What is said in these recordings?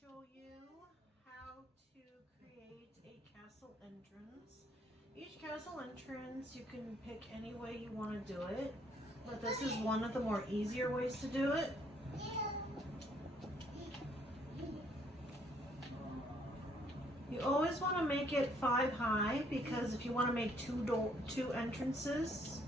show you how to create a castle entrance. Each castle entrance, you can pick any way you want to do it, but this is one of the more easier ways to do it. You always want to make it 5 high, because if you want to make two entrances,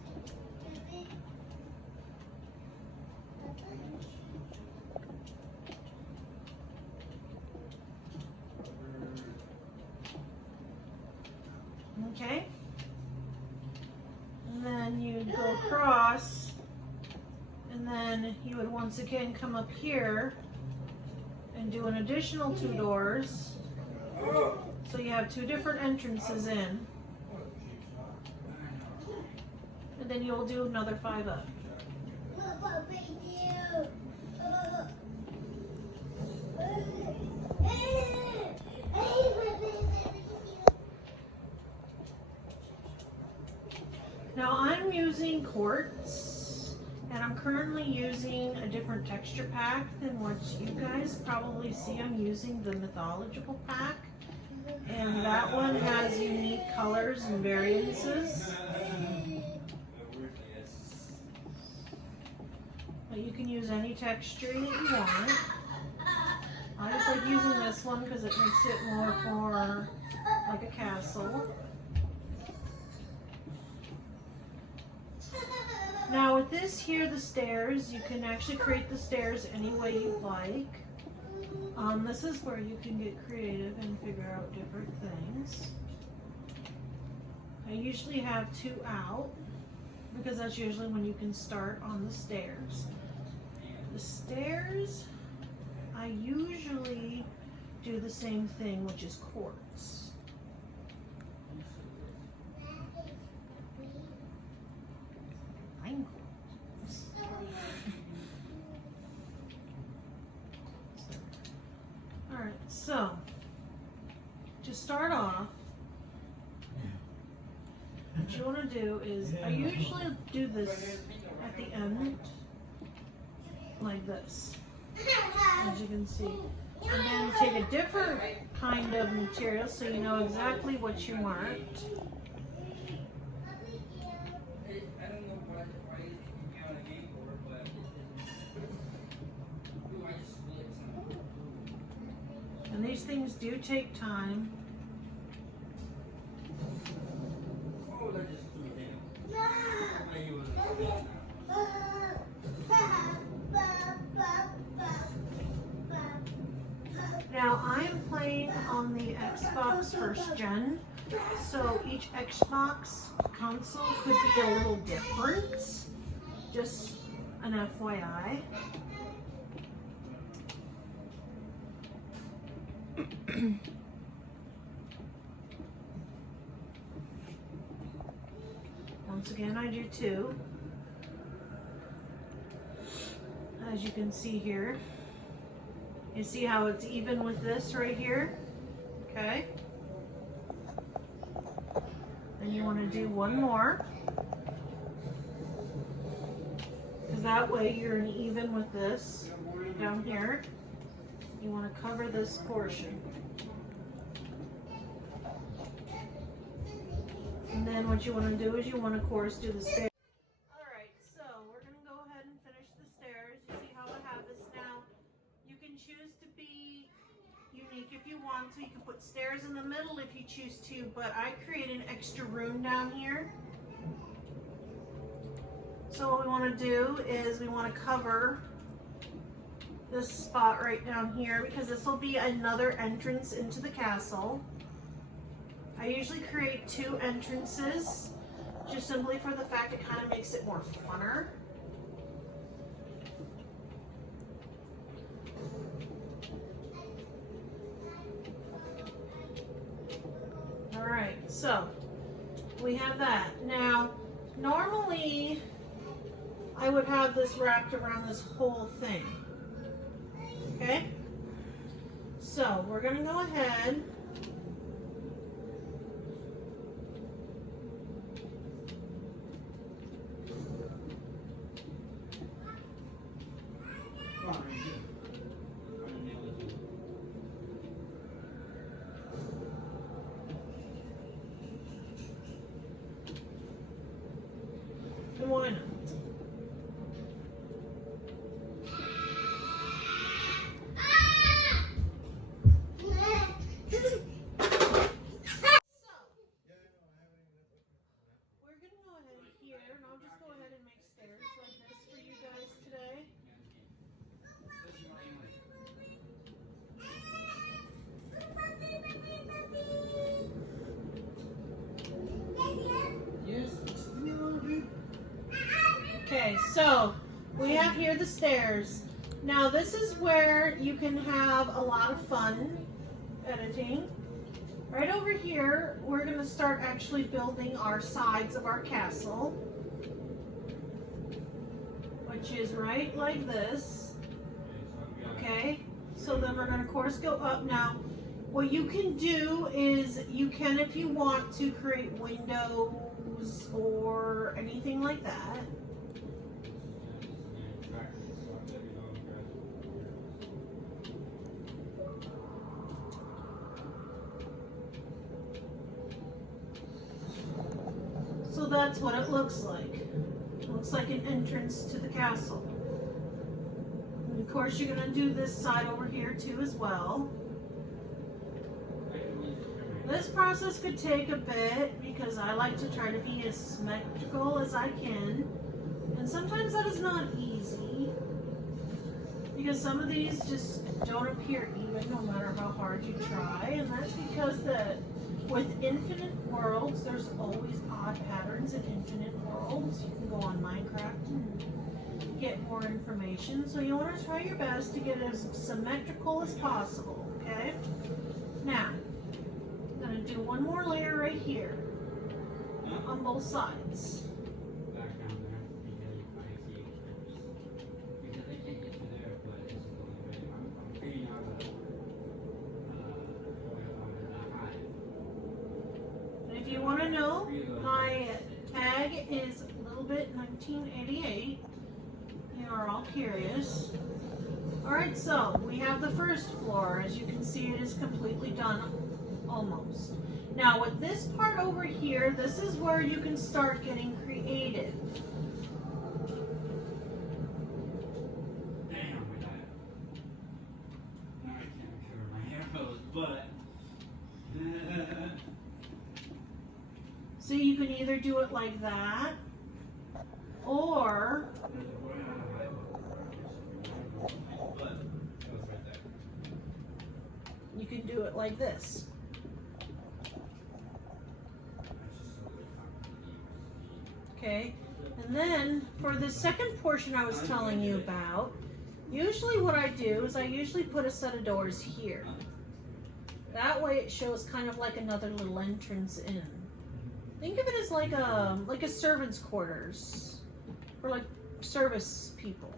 okay, and then you'd go across, and then you would once again come up here and do an additional 2 doors, so you have 2 different entrances in, and then you'll do another 5 up. Now I'm using quartz, and I'm currently using a different texture pack than what you guys probably see. I'm using the Mythological pack, and that one has unique colors and variances. But you can use any texture that you want. I just like using this one because it makes it more for like a castle. Now with this here, the stairs, you can actually create the stairs any way you like. This is where you can get creative and figure out different things. I usually have 2 out, because that's usually when you can start on the stairs. The stairs, I usually do the same thing, which is quartz. Alright, so to start off, what you want to do is, I usually do this at the end, like this, as you can see. And then take a different kind of material so you know exactly what you want. And these things do take time. Now I'm playing on the Xbox 1st Gen, so each Xbox console could be a little different. Just an FYI. Once again, I do 2. As you can see here. You see how it's even with this right here? Okay. Then you want to do 1 more. Because that way you're even with this down here. You want to cover this portion. And then what you want to do is you want to, of course, do the stairs. Alright, so we're going to go ahead and finish the stairs. You see how I have this now? You can choose to be unique if you want to. You can put stairs in the middle if you choose to, but I create an extra room down here. So what we want to do is we want to cover this spot right down here, because this will be another entrance into the castle. I usually create 2 entrances, just simply for the fact it kind of makes it more funner. Alright, so we have that. Now, normally I would have this wrapped around this whole thing. Okay? So we're going to go ahead So we have here the stairs. Now this is where you can have a lot of fun editing. Right over here, we're going to start actually building our sides of our castle, which is right like this. Okay, so then we're going to, of course, go up. Now, what you can do is you can, if you want to, create windows or anything like that. So that's what it looks like. It looks like an entrance to the castle. And of course, you're going to do this side over here too as well. This process could take a bit because I like to try to be as symmetrical as I can. And sometimes that is not easy because some of these just don't appear even no matter how hard you try. And that's because with Infinite Worlds, there's always odd patterns in Infinite Worlds. You can go on Minecraft and get more information. So you want to try your best to get as symmetrical as possible, okay? Now, I'm going to do one more layer right here on both sides. If you want to know, my tag is a little bit 1988. You are all curious. Alright, so we have the first floor. As you can see, it is completely done almost. Now with this part over here, this is where you can start getting creative. So you can either do it like that, or you can do it like this. Okay, and then for the second portion I was telling you about, usually what I do is I usually put a set of doors here. That way it shows kind of like another little entrance in. Think of it as like a servant's quarters for like service people.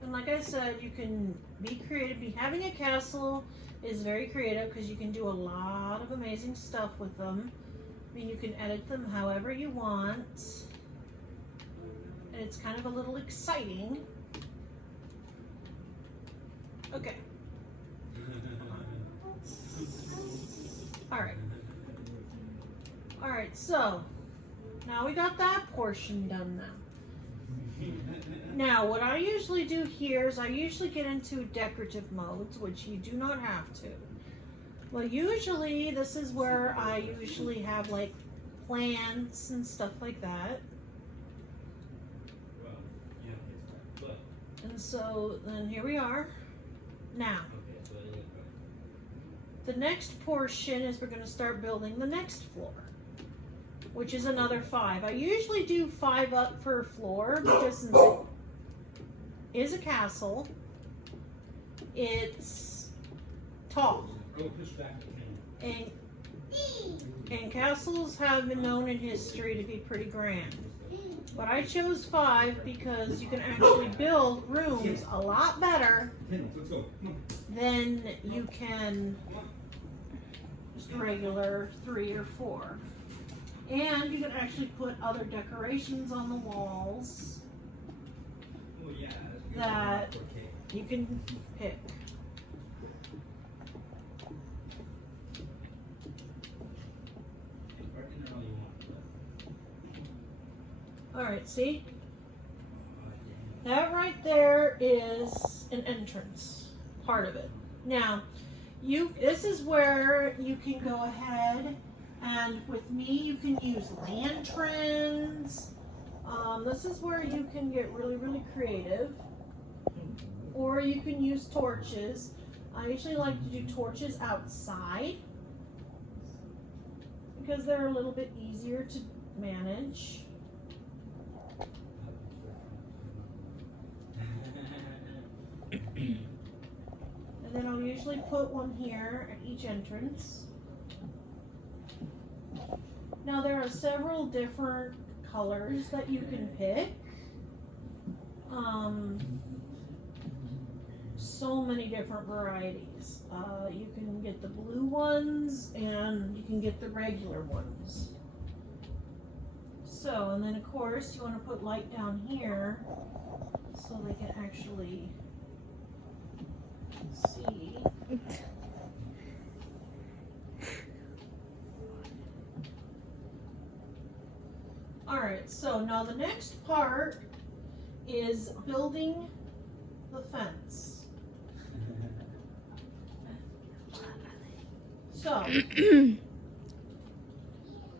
And like I said, you can be creative. Having a castle is very creative because you can do a lot of amazing stuff with them. I mean, you can edit them however you want. And it's kind of a little exciting. Okay. Alright. Alright, so now we got that portion done now. Now, what I usually do here is I usually get into decorative modes, which you do not have to. Well, usually this is where I usually have like plants and stuff like that. And so then here we are. Now, the next portion is we're going to start building the next floor, which is another 5. I usually do 5 up per floor because since it is a castle, it's tall. And castles have been known in history to be pretty grand. But I chose 5 because you can actually build rooms a lot better than you can just regular 3 or 4. And you can actually put other decorations on the walls that you can pick. Alright, see? That right there is an entrance, part of it. Now, this is where you can go ahead and with me you can use lanterns. This is where you can get really, really creative. Or you can use torches. I usually like to do torches outside. because they're a little bit easier to manage. And then I'll usually put one here at each entrance. Now there are several different colors that you can pick. So many different varieties. You can get the blue ones and you can get the regular ones. So, and then of course you want to put light down here so they can actually see. Alright, so now the next part is building the fence. So,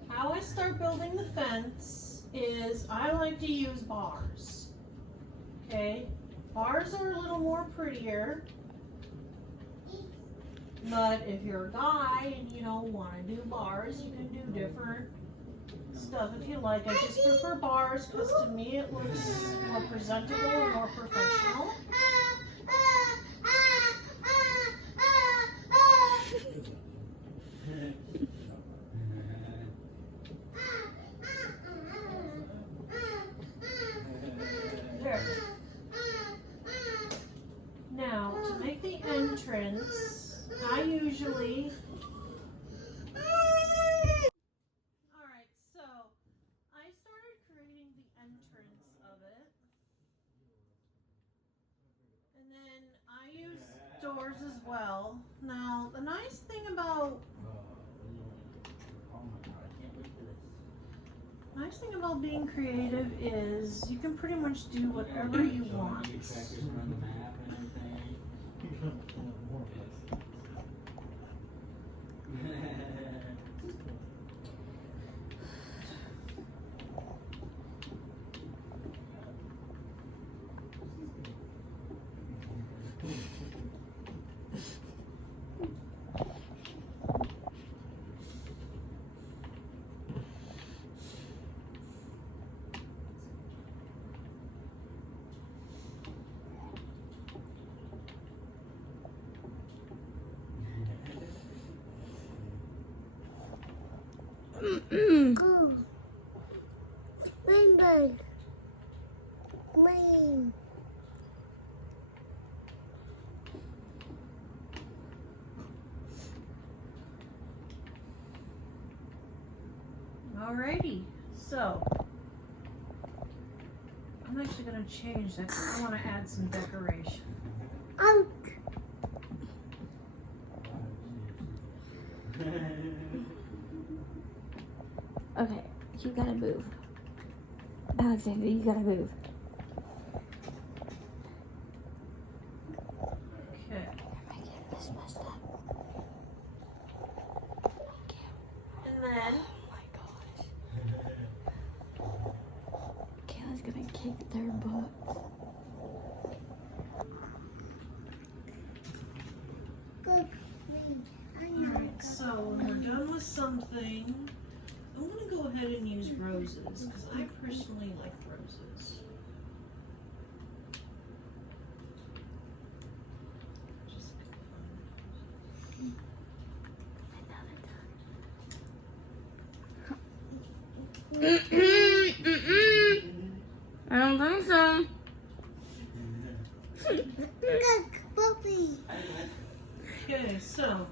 how I start building the fence is I like to use bars. Okay, bars are a little more prettier, but if you're a guy and you don't want to do bars, you can do different stuff if you like. I just prefer bars because to me it looks more presentable and more professional. Now, to make the entrance, I usually... Alright, so I started creating the entrance of it. And then I use doors as well. Now, the nice thing about being creative is you can pretty much do whatever you want. Rainbow. Rain. Alrighty, so I'm actually going to change that because I want to add some decoration. Out. Okay, you gotta move. Alexander, you gotta move. Okay. You're making this messed up. Thank you. And then, Oh my gosh. Kayla's gonna kick their butts. alright, so when we're done with something, I'm going to go ahead and use roses because I personally like roses. Just I don't think so. Look, puppy. okay, so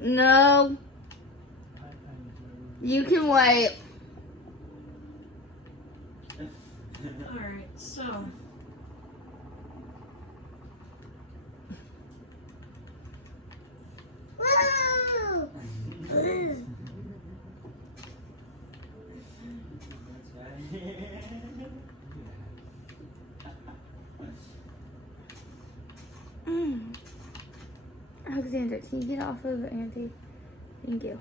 No. You can wait. alright, so Whoa. Alexander, can you get off of Auntie? Thank you.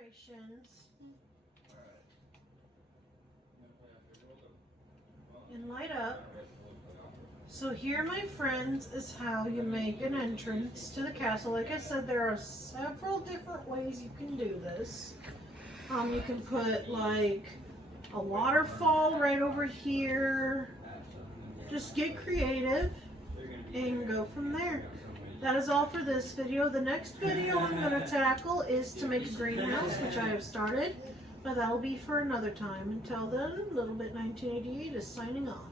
decorations and light up. So here, my friends, is how you make an entrance to the castle. Like I said, there are several different ways you can do this. You can put like a waterfall right over here. Just get creative and go from there. That is all for this video. The next video I'm going to tackle is to make a greenhouse, which I have started, but that will be for another time. Until then, Little Bit 1988 is signing off.